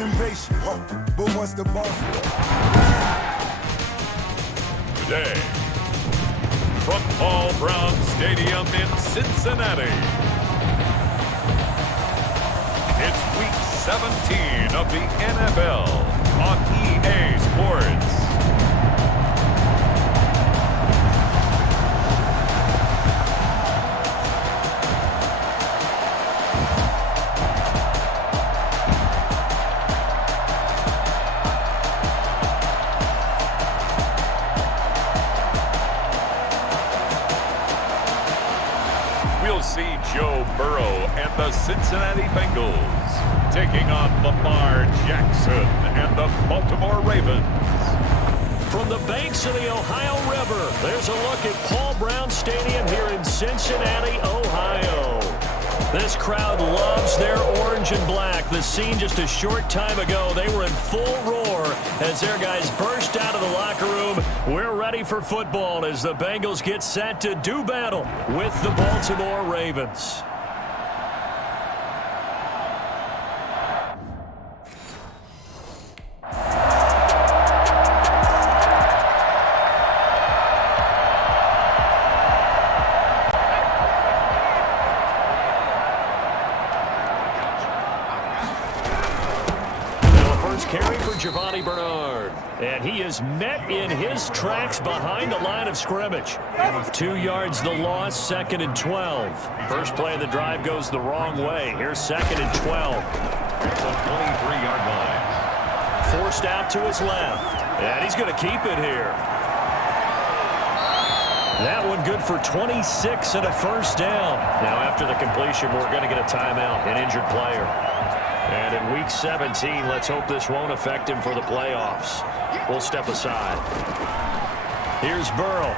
and patient. But once the ball... Today, from Paul Brown Stadium in Cincinnati, it's Week 17 of the NFL on EA Sports. We'll see Joe Burrow and the Cincinnati Bengals taking on Lamar Jackson and the Baltimore Ravens. From the banks of the Ohio River, there's a look at Paul Brown Stadium here in Cincinnati, Ohio. This crowd loves their orange and black. The scene just a short time ago, they were in full roar as their guys burst out of the locker room. We're ready for football as the Bengals get set to do battle with the Baltimore Ravens. Carry for Giovanni Bernard. And he is met in his tracks behind the line of scrimmage. 2 yards the loss, 2nd and 12. First play of the drive goes the wrong way. Here's 2nd and 12. It's a 23-yard line. Forced out to his left. And he's going to keep it here. That one good for 26 and a first down. Now after the completion, we're going to get a timeout, an injured player. And in Week 17, let's hope this won't affect him for the playoffs. We'll step aside. Here's Burrow.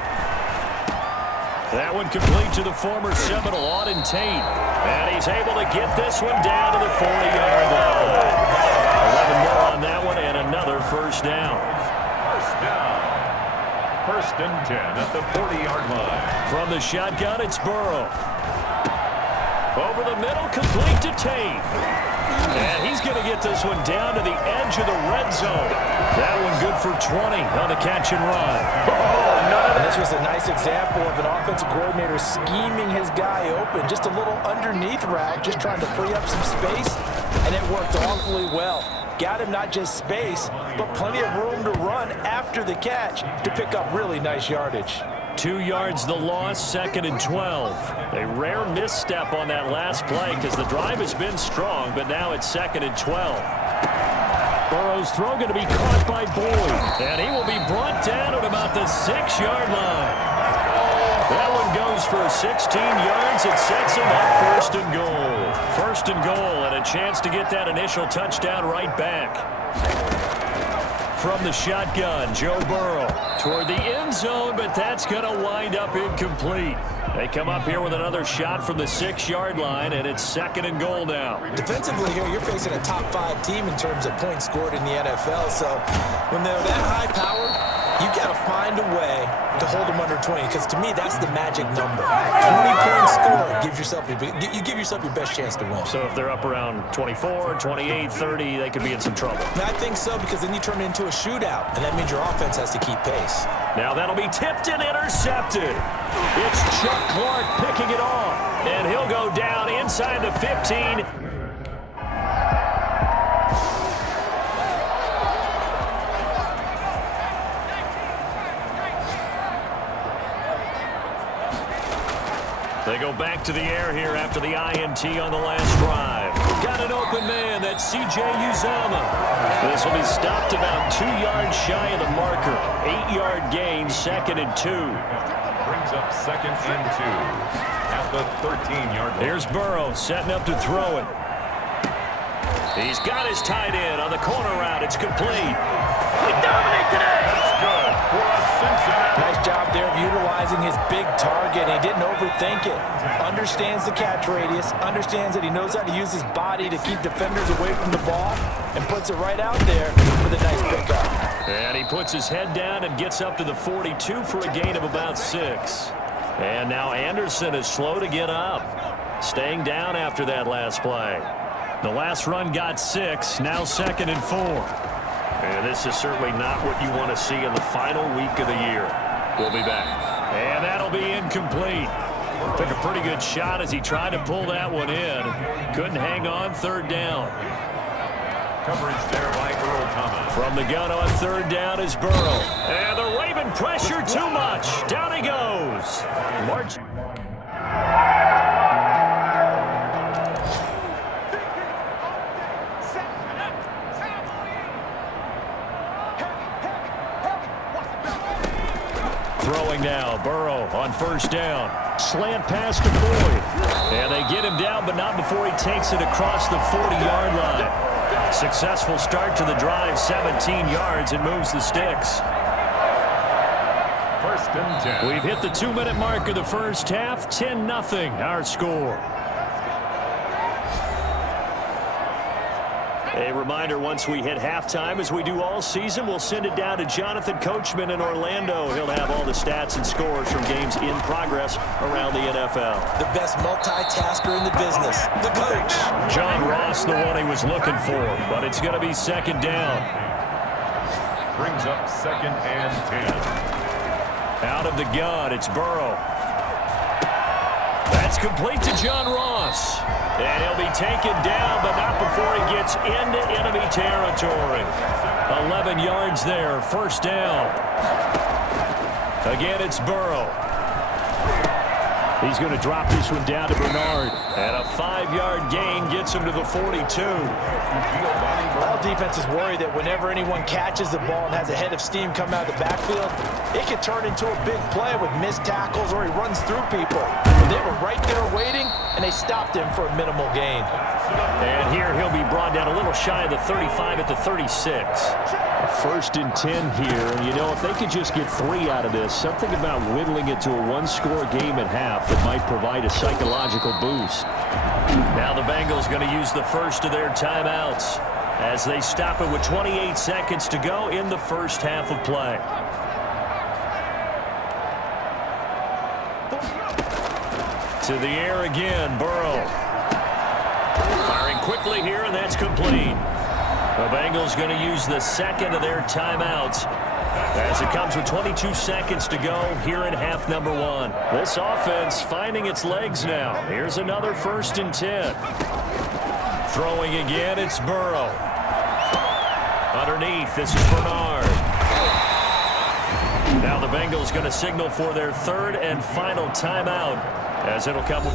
That one complete to the former Seminole, Auden Tate. And he's able to get this one down to the 40-yard line. 11 more on that one and another first down. First down. 1st and 10 at the 40-yard line. From the shotgun, it's Burrow. Over the middle, complete to Tate. And he's going to get this one down to the edge of the red zone. That one good for 20 on the catch and run. This was a nice example of an offensive coordinator scheming his guy open. Just a little underneath route, just trying to free up some space, and it worked awfully well. Got him not just space, but plenty of room to run after the catch to pick up really nice yardage. 2 yards the loss, 2nd and 12. A rare misstep on that last play because the drive has been strong, but now it's 2nd and 12. Burrow's throw going to be caught by Boyd, and he will be brought down at about the 6-yard line. That one goes for 16 yards. It sets him up 1st and goal. 1st and goal, and a chance to get that initial touchdown right back. From the shotgun, Joe Burrow toward the end zone, but that's going to wind up incomplete. They come up here with another shot from the 6-yard line, and it's 2nd and goal now. Defensively here, you're facing a top 5 team in terms of points scored in the NFL, so when they're that high-powered, you've got to find a way to hold them under 20, because to me, that's the magic number. 20-point score gives yourself you give yourself your best chance to win. So if they're up around 24, 28, 30, they could be in some trouble. I think so, because then you turn it into a shootout, and that means your offense has to keep pace. Now that'll be tipped and intercepted. It's Chuck Clark picking it off, and he'll go down inside the 15. They go back to the air here after the INT on the last drive. Got an open man, that's C.J. Uzomah. This will be stopped about 2 yards shy of the marker. 8-yard gain, 2nd and 2. Brings up 2nd and 2 at the 13-yard line. Here's Burrow setting up to throw it. He's got his tight end on the corner route. It's complete. We dominate today. That's good for Cincinnati. Nice job there of utilizing his big target. He didn't overthink it. Understands the catch radius. Understands that he knows how to use his body to keep defenders away from the ball. And puts it right out there for the nice pickup. And he puts his head down and gets up to the 42 for a gain of about 6. And now Anderson is slow to get up. Staying down after that last play. The last run got 6, now 2nd and 4. And this is certainly not what you want to see in the final week of the year. We'll be back. And that'll be incomplete. Took a pretty good shot as he tried to pull that one in. Couldn't hang on, 3rd down. Coverage there by Earl Thomas. From the gun on 3rd down is Burrow. And they're waving pressure too much. Down he goes. March. Throwing now, Burrow on 1st down. Slant pass to Boyd. And they get him down, but not before he takes it across the 40-yard line. Successful start to the drive, 17 yards, and moves the sticks. 1st and 10. We've hit the 2-minute mark of the first half, 10-0 our score. A reminder, once we hit halftime, as we do all season, we'll send it down to Jonathan Coachman in Orlando. He'll have all the stats and scores from games in progress around the NFL. The best multitasker in the business, the coach. John Ross, the one he was looking for, but it's going to be 2nd down. Brings up 2nd and 10. Out of the gun, it's Burrow. That's complete to John Ross. And he'll be taken down, but not before he gets into enemy territory. 11 yards there, 1st down. Again, it's Burrow. He's going to drop this one down to Bernard. And a 5-yard gain gets him to the 42. All defenses worry that whenever anyone catches the ball and has a head of steam come out of the backfield, it can turn into a big play with missed tackles or he runs through people. But they were right there waiting, and they stopped him for a minimal gain. And here he'll be brought down a little shy of the 35 at the 36. 1st and 10 here, and you know, if they could just get 3 out of this, something about whittling it to a 1-score game at half that might provide a psychological boost. Now the Bengals going to use the first of their timeouts as they stop it with 28 seconds to go in the first half of play. To the air again, Burrow. Firing quickly here, and that's complete. The Bengals going to use the 2nd of their timeouts as it comes with 22 seconds to go here in half number 1. This offense finding its legs now. Here's another 1st and 10. Throwing again, it's Burrow. Underneath, this is Bernard. Now the Bengals going to signal for their 3rd and final timeout as it'll come.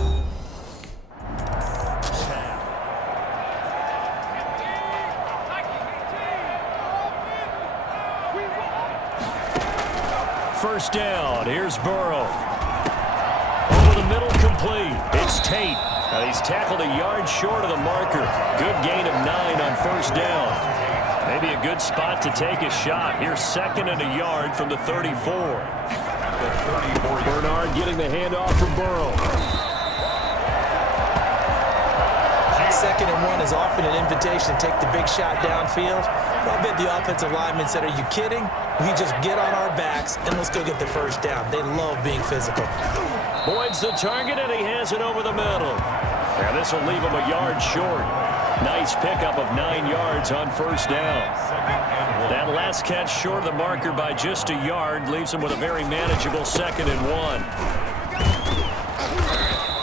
First down, here's Burrow. Over the middle, complete. It's Tate. He's tackled a yard short of the marker. Good gain of 9 on 1st down. Maybe a good spot to take a shot. Here's 2nd and a yard from the 34. Bernard getting the handoff from Burrow. 2nd and 1 is often an invitation to take the big shot downfield. I bet the offensive lineman said, "Are you kidding? We just get on our backs and let's go get the 1st down." They love being physical. Boyd's the target, and he has it over the middle. And this will leave him a yard short. Nice pickup of 9 yards on 1st down. That last catch short of the marker by just a yard leaves him with a very manageable 2nd and 1.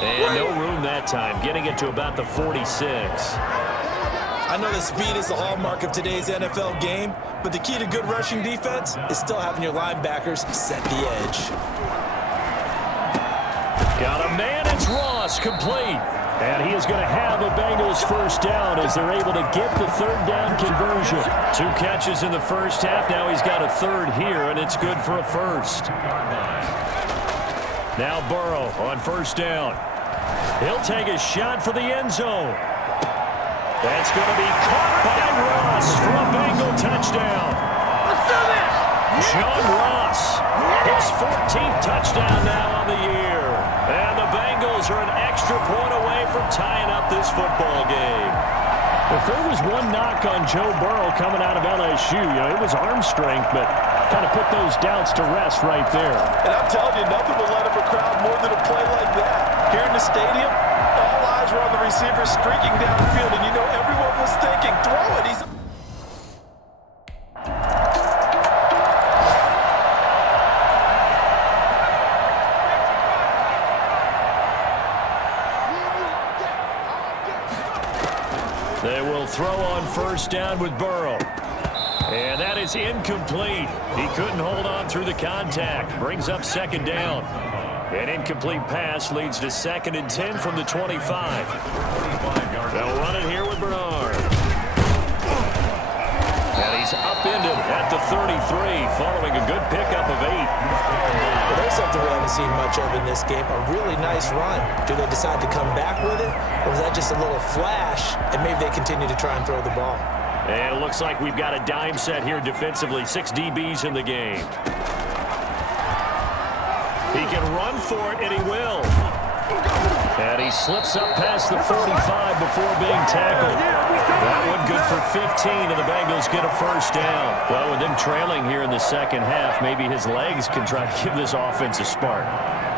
And no room that time, getting it to about the 46. I know that speed is the hallmark of today's NFL game, but the key to good rushing defense is still having your linebackers set the edge. Got a man, it's Ross, complete. And he is going to have a Bengals 1st down as they're able to get the 3rd down conversion. 2 catches in the first half. Now he's got a 3rd here, and it's good for a 1st. Now Burrow on 1st down. He'll take a shot for the end zone. That's going to be caught by Ross for a Bengal touchdown. Let's do this! John Ross, his 14th touchdown now on the year. And the Bengals are an extra point away from tying up this football game. If there was one knock on Joe Burrow coming out of LSU, it was arm strength, but kind of put those doubts to rest right there. And I'm telling you, nothing will let up a crowd more than a play like that. Here in the stadium, all eyes run, the receiver streaking downfield, and you know everyone was thinking, throw it. He's... They will throw on first down with Burrow. And that is incomplete. He couldn't hold on through the contact. Brings up second down. An incomplete pass leads to 2nd and 10 from the 25. They'll run it here with Bernard. And he's upended at the 33 following a good pickup of 8. Well, there's something we haven't seen much of in this game, a really nice run. Do they decide to come back with it, or is that just a little flash, and maybe they continue to try and throw the ball? And it looks like we've got a dime set here defensively. 6 DBs in the game. He can run for it, and he will. And he slips up past the 45 before being tackled. That one good for 15, and the Bengals get a first down. Well, with them trailing here in the second half, maybe his legs can try to give this offense a spark.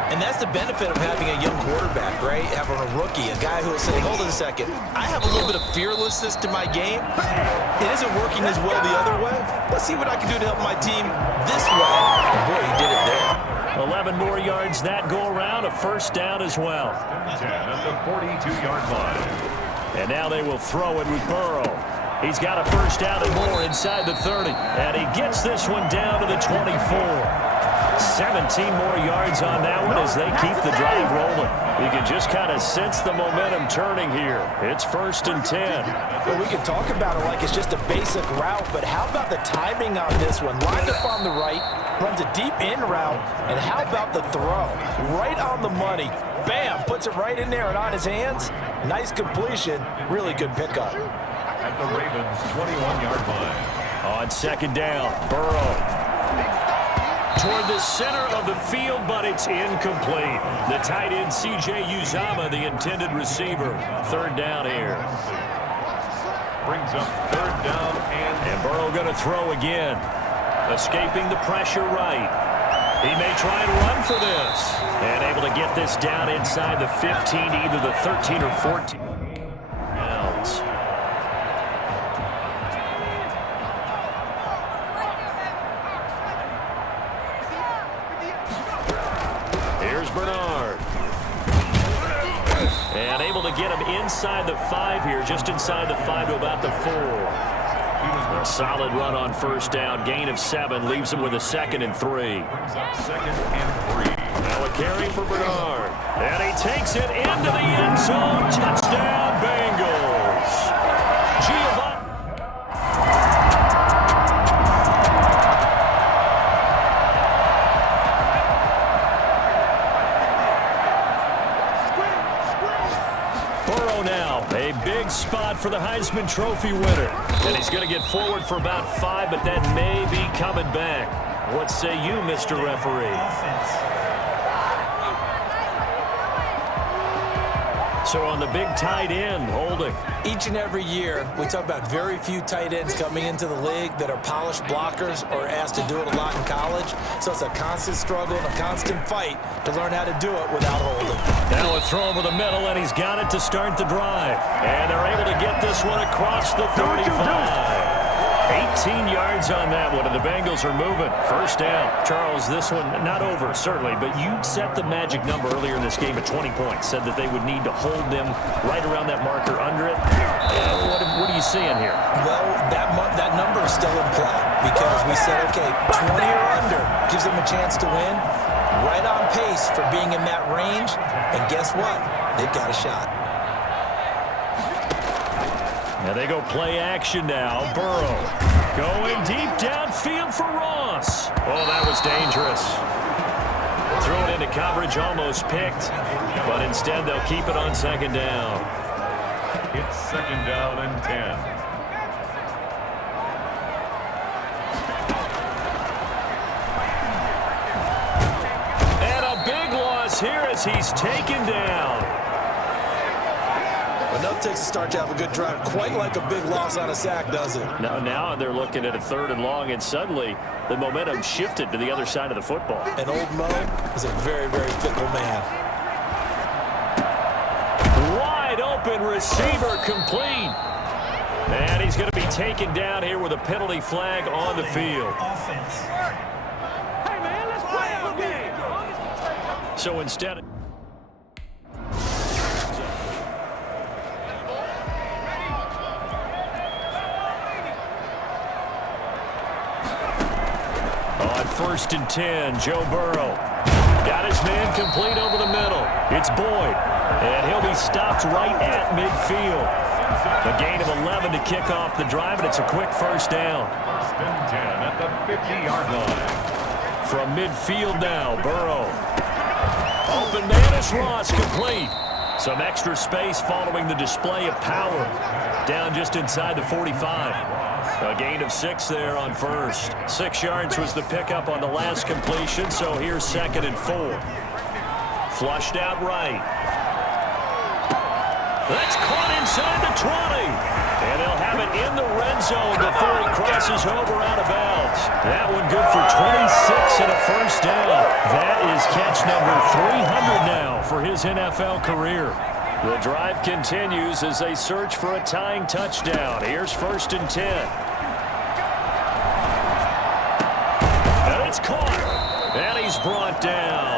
And that's the benefit of having a young quarterback, right? Having a rookie, a guy who will say, hold on a second, I have a little bit of fearlessness to my game. It isn't working as well the other way. Let's see what I can do to help my team this way. And boy, he did it there. 11 more yards that go around, a first down as well. 10 at the 42-yard line. And now they will throw it with Burrow. He's got a first down and more inside the 30. And he gets this one down to the 24. 17 more yards on that one as they keep the drive rolling. You can just kind of sense the momentum turning here. It's 1st and 10. Well, we can talk about it like it's just a basic route, but how about the timing on this one? Lined up on the right, runs a deep in route, and how about the throw? Right on the money. Bam! Puts it right in there and on his hands. Nice completion. Really good pickup. At the Ravens' 21-yard line. On second down, Burrow. Toward the center of the field, but it's incomplete. The tight end, C.J. Uzomah, the intended receiver. Third down here. Brings up 3rd down And Burrow going to throw again. Escaping the pressure right. He may try and run for this. And able to get this down inside the 15, either the 13 or 14. Downs. Here's Bernard. And able to get him inside the 5 here, just inside the 5 to about the 4. A solid run on first down. Gain of 7 leaves him with a 2nd and 3. 2nd and 3. Now a carry for Bernard. And he takes it into the end zone. Touchdown, Bengals. Giovanni. Burrow now, a big spot for the Heisman Trophy winner. And he's going to get forward for about 5, but that may be coming back. What say you, Mr. Referee? So on the big tight end, holding. Each and every year, we talk about very few tight ends coming into the league that are polished blockers or asked to do it a lot in college. So it's a constant struggle and a constant fight to learn how to do it without holding. Now a throw over the middle, and he's got it to start the drive. And they're able to get this one across the 35. 18 yards on that one, and the Bengals are moving. First down. Charles, this one not over, certainly, but you set the magic number earlier in this game at 20 points. Said that they would need to hold them right around that marker under it. What are you seeing here? Well, that number is still in play because we said, okay, 20 or under gives them a chance to win. Right on pace for being in that range, and guess what? They've got a shot. And they go play action now. Burrow going deep downfield for Ross. Oh, that was dangerous. Throw it into coverage, almost picked. But instead, they'll keep it on second down. It's 2nd down and 10. And a big loss here as he's taken down. Enough takes to start to have a good drive. Quite like a big loss on a sack, does it? Now they're looking at a 3rd and long, and suddenly the momentum shifted to the other side of the football. And old Mo is a very, very fickle man. Wide open. open receiver complete. And he's going to be taken down here with a penalty flag on the field. Hey, man, let's play our game. So instead... On 1st and 10, Joe Burrow. Got his man complete over the middle. It's Boyd. And he'll be stopped right at midfield. A gain of 11 to kick off the drive, and it's a quick first down. 1st and 10 at the 50-yard line. From midfield now, Burrow. Open man is Ross, complete. Some extra space following the display of power. Down just inside the 45. A gain of 6 there on first. 6 yards was the pickup on the last completion, so here's 2nd and 4. Flushed out right. That's caught inside the 20. And they'll have it in the red zone before he crosses over out of bounds. That one good for 26 and a first down. That is catch number 300 now for his NFL career. The drive continues as they search for a tying touchdown. Here's 1st and 10. And it's caught. And he's brought down.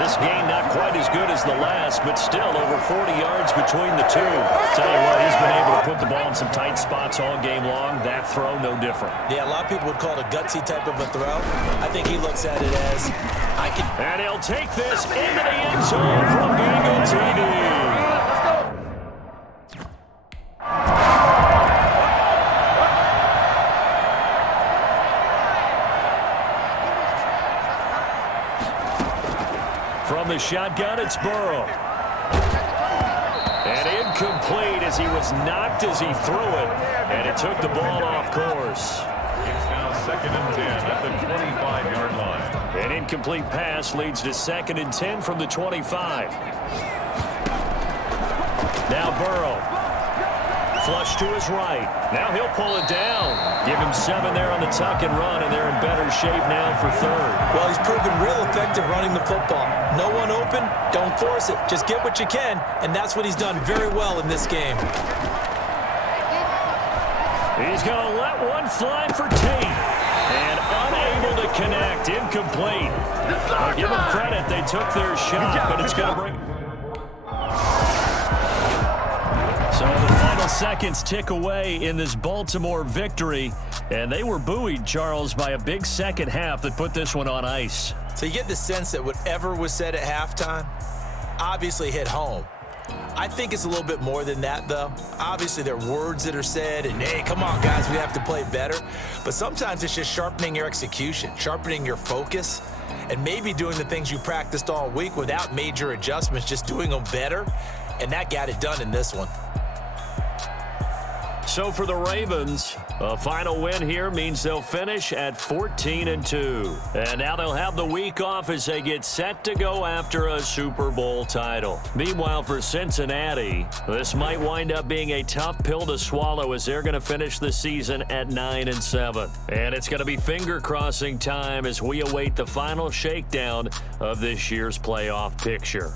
This game not quite as good as the last, but still over 40 yards between the two. Tell you what, he's been able to put the ball in some tight spots all game long. That throw, no different. Yeah, a lot of people would call it a gutsy type of a throw. I think he looks at it as, I can... And he'll take this into the end zone from Gangle TD. From the shotgun, it's Burrow. And incomplete as he was knocked as he threw it. And it took the ball off course. It's now 2nd and 10 at the 25-yard line. An incomplete pass leads to 2nd and 10 from the 25. Now Burrow. Flush to his right. Now he'll pull it down. Give him 7 there on the tuck and run, and they're in better shape now for 3rd. Well, he's proven real effective running the football. No one open, don't force it. Just get what you can, and that's what he's done very well in this game. He's going to let one fly for Tate. And unable to connect. Incomplete. I'll give them credit. They took their shot, but it's going to bring... So the final seconds tick away in this Baltimore victory. And they were buoyed, Charles, by a big second half that put this one on ice. So you get the sense that whatever was said at halftime obviously hit home. I think it's a little bit more than that, though. Obviously, there are words that are said, and, hey, come on, guys, we have to play better. But sometimes it's just sharpening your execution, sharpening your focus, and maybe doing the things you practiced all week without major adjustments, just doing them better. And that got it done in this one. So for the Ravens, a final win here means they'll finish at 14-2. And now they'll have the week off as they get set to go after a Super Bowl title. Meanwhile, for Cincinnati, this might wind up being a tough pill to swallow as they're going to finish the season at 9-7. And it's going to be finger-crossing time as we await the final shakedown of this year's playoff picture.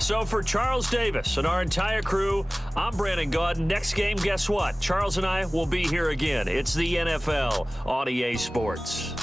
So for Charles Davis and our entire crew, I'm Brandon Gaudin. Next game, guess what? Charles and I will be here again. It's the NFL on EA Sports.